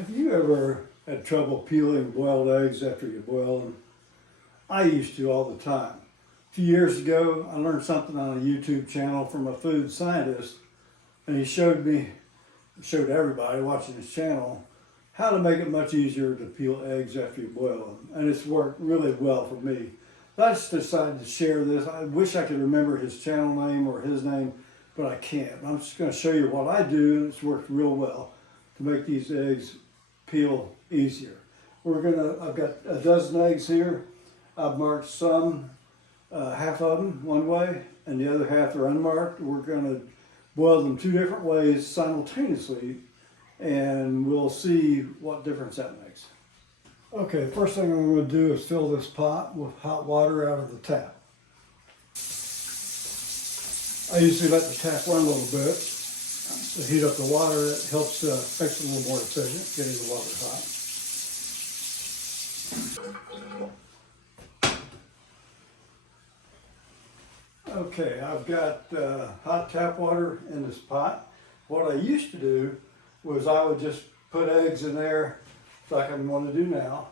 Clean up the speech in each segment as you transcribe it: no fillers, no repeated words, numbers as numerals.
Have you ever had trouble peeling boiled eggs after you boil them? I used to all the time. A few years ago, I learned something on a YouTube channel from a food scientist, and he showed everybody watching his channel how to make it much easier to peel eggs after you boil them. And it's worked really well for me. So I just decided to share this. I wish I could remember his channel name or his name, but I can't. I'm just going to show you what I do, and it's worked real well to make these eggs peel easier. I've got a dozen eggs here. I've marked some, half of them one way, and the other half are unmarked. We're going to boil them two different ways simultaneously, and we'll see what difference that makes. Okay, the first thing I'm going to do is fill this pot with hot water out of the tap. I usually let the tap run a little bit to heat up the water. That helps makes it a little more efficient, getting the water hot. Okay, I've got hot tap water in this pot. What I used to do was I would just put eggs in there like I'm going to do now.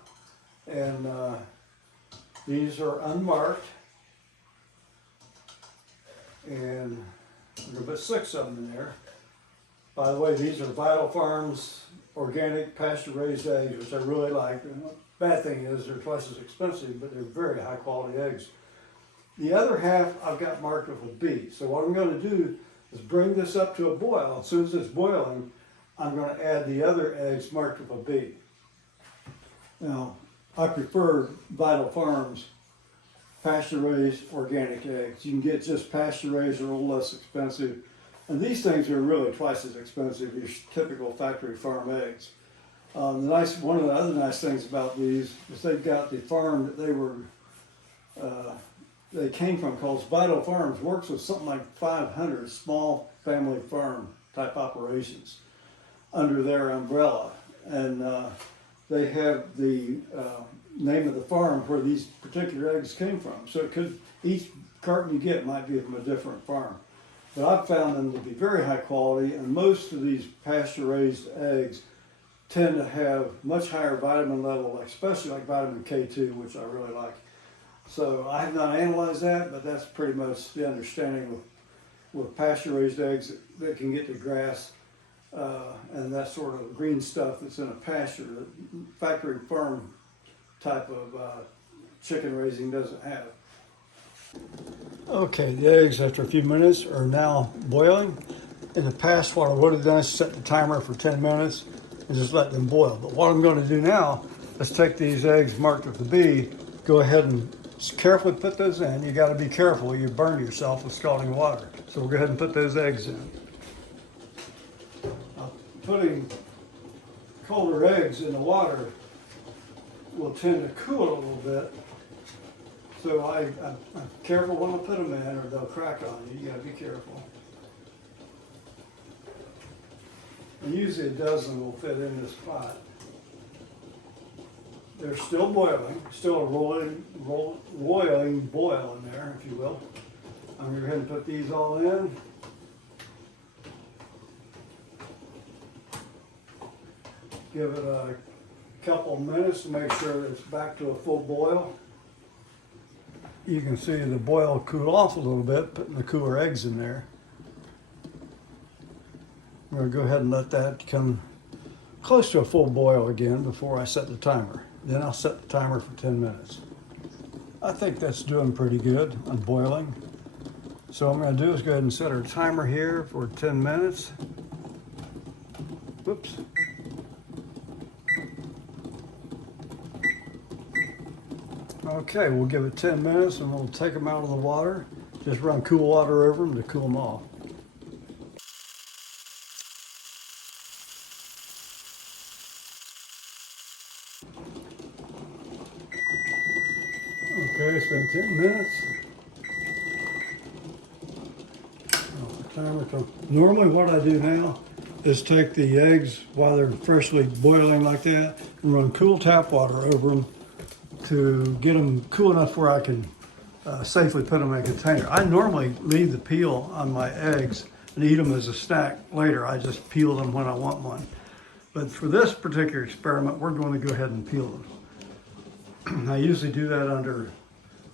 And these are unmarked. And I'm going to put 6 of them in there. By the way, these are Vital Farms organic pasture-raised eggs, which I really like. And the bad thing is they're twice as expensive, but they're very high quality eggs. The other half I've got marked with a B. So what I'm going to do is bring this up to a boil. As soon as it's boiling, I'm going to add the other eggs marked with a B. Now, I prefer Vital Farms pasture-raised organic eggs. You can get just pasture-raised, they're a little less expensive. And these things are really twice as expensive as your typical factory farm eggs. One of the other nice things about these is they've got the farm that they came from, called Vital Farms, works with something like 500 small family farm type operations under their umbrella. And they have the name of the farm where these particular eggs came from. So each carton you get might be from a different farm. But I've found them to be very high quality, and most of these pasture-raised eggs tend to have much higher vitamin level, especially like vitamin K2, which I really like. So I have not analyzed that, but that's pretty much the understanding with pasture-raised eggs that can get to grass and that sort of green stuff that's in a pasture that factory farm type of chicken raising doesn't have. Okay, the eggs after a few minutes are now boiling. In the past, what I would have done is set the timer for 10 minutes and just let them boil. But what I'm going to do now is take these eggs marked with the B, go ahead and carefully put those in. You got to be careful, you burn yourself with scalding water. So we'll go ahead and put those eggs in. Putting colder eggs in the water will tend to cool it a little bit. So I'm careful when I put them in, or they'll crack on you. You gotta be careful. And usually a dozen will fit in this pot. They're still boiling, still a roiling boil in there, if you will. I'm gonna go ahead and put these all in. Give it a couple of minutes to make sure it's back to a full boil. You can see the boil cool off a little bit, putting the cooler eggs in there. I'm going to go ahead and let that come close to a full boil again before I set the timer. Then I'll set the timer for 10 minutes. I think that's doing pretty good on boiling. So what I'm going to do is go ahead and set our timer here for 10 minutes. Whoops. Okay, we'll give it 10 minutes and we'll take them out of the water. Just run cool water over them to cool them off. Okay, it's been 10 minutes. Normally what I do now is take the eggs while they're freshly boiling like that and run cool tap water over them to get them cool enough where I can safely put them in a container. I normally leave the peel on my eggs and eat them as a snack later. I just peel them when I want one. But for this particular experiment, we're going to go ahead and peel them. I usually do that under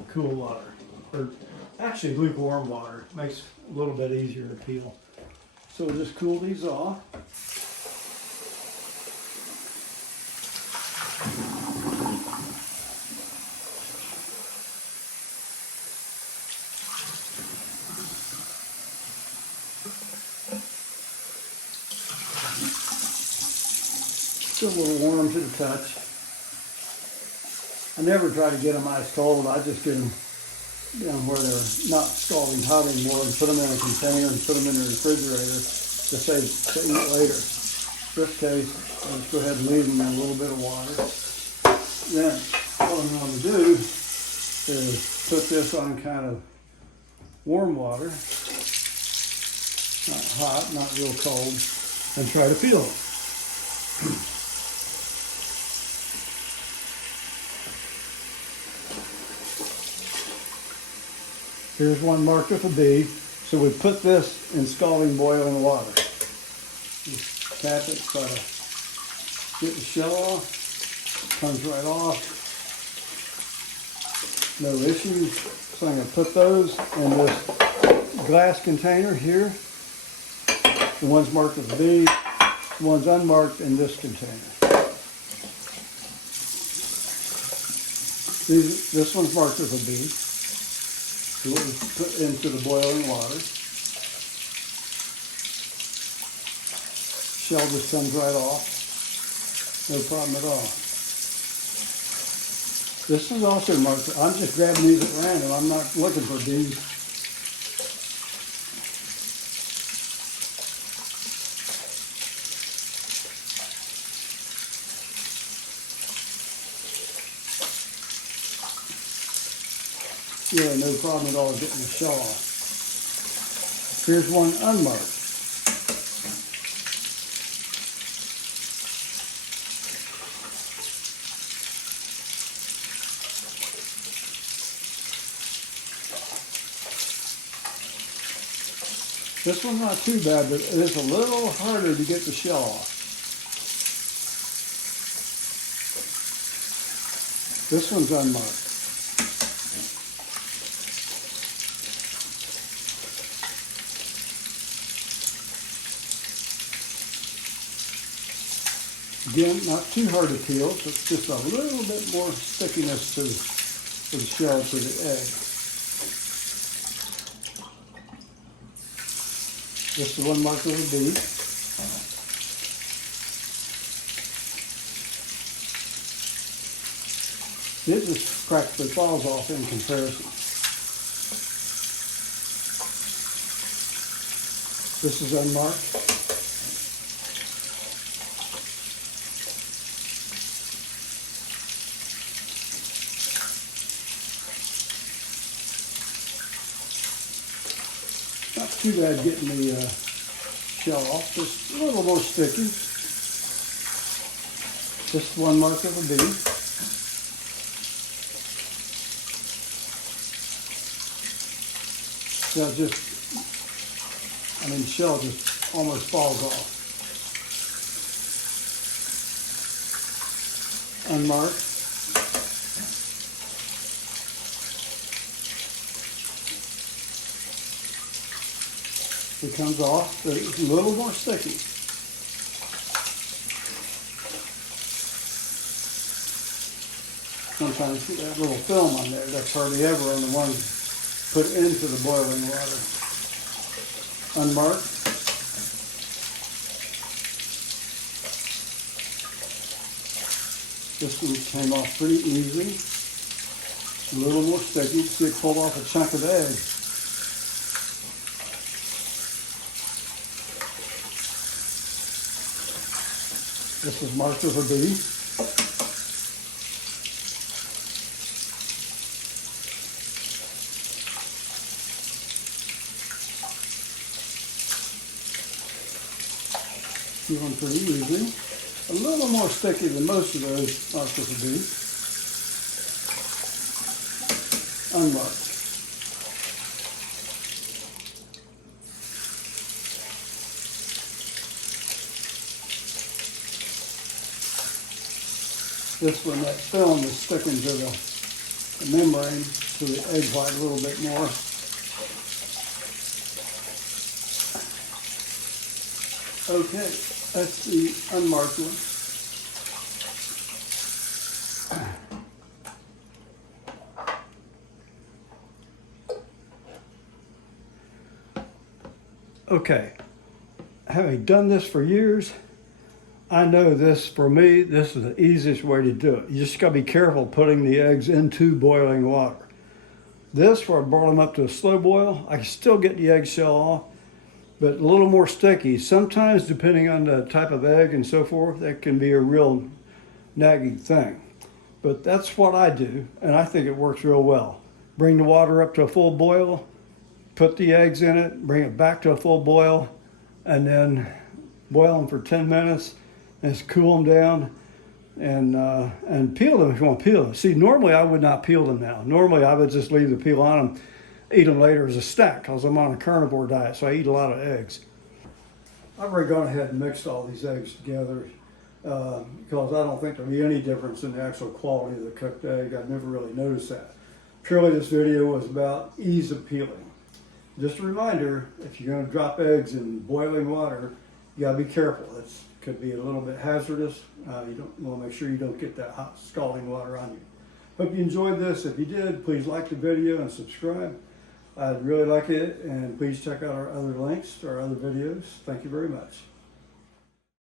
cool water, or actually lukewarm water. Makes it a little bit easier to peel. So we'll just cool these off. Still a little warm to the touch. I never try to get them ice cold. I just get them down where they're not scalding hot anymore and put them in a container and put them in the refrigerator to save to eat later. In this case, I'll just go ahead and leave them in a little bit of water. Then what I'm going to do is put this on kind of warm water, not hot, not real cold, and try to peel it. Here's one marked with a B. So we put this in scalding boiling water. Just tap it, try to get the shell off. Comes right off. No issues. So I'm going to put those in this glass container here. The one's marked with a B. The one's unmarked in this container. This one's marked with a B. So we'll put into the boiling water. Shell just comes right off. No problem at all. This is also marked. I'm just grabbing these at random. I'm not looking for these. Yeah, no problem at all getting the shell off. Here's one unmarked. This one's not too bad, but it is a little harder to get the shell off. This one's unmarked. Again, not too hard to peel, so it's just a little bit more stickiness to the shell, to the egg. This is one marked with a B. It just practically falls off in comparison. This is unmarked. Not too bad getting the shell off, just a little more sticky. Just one mark of a B. That just, shell just almost falls off. Unmarked. It comes off, but it's a little more sticky. Sometimes you get that little film on there. That's hardly ever on the ones put into the boiling water. Unmarked. This one came off pretty easy. A little more sticky. See it pulled off a chunk of the egg. This is marked with a B. One pretty easy. A little more sticky than most of those marked with a B. Unmarked. This one, that film is sticking to the membrane, to the egg white a little bit more. Okay, that's the unmarked one. Okay, having done this for years, I know this, for me, this is the easiest way to do it. You just gotta be careful putting the eggs into boiling water. This, where I boil them up to a slow boil, I can still get the eggshell off, but a little more sticky. Sometimes, depending on the type of egg and so forth, that can be a real nagging thing. But that's what I do, and I think it works real well. Bring the water up to a full boil, put the eggs in it, bring it back to a full boil, and then boil them for 10 minutes, and just cool them down, and peel them if you want to peel them. See, normally I would not peel them now. Normally I would just leave the peel on them, eat them later as a snack, because I'm on a carnivore diet, so I eat a lot of eggs. I've already gone ahead and mixed all these eggs together because I don't think there'll be any difference in the actual quality of the cooked egg. I've never really noticed that. Purely this video was about ease of peeling. Just a reminder, if you're going to drop eggs in boiling water, you got to be careful. It could be a little bit hazardous. You want to make sure you don't get that hot scalding water on you. Hope you enjoyed this. If you did, please like the video and subscribe. I'd really like it, and please check out our other links to our other videos. Thank you very much.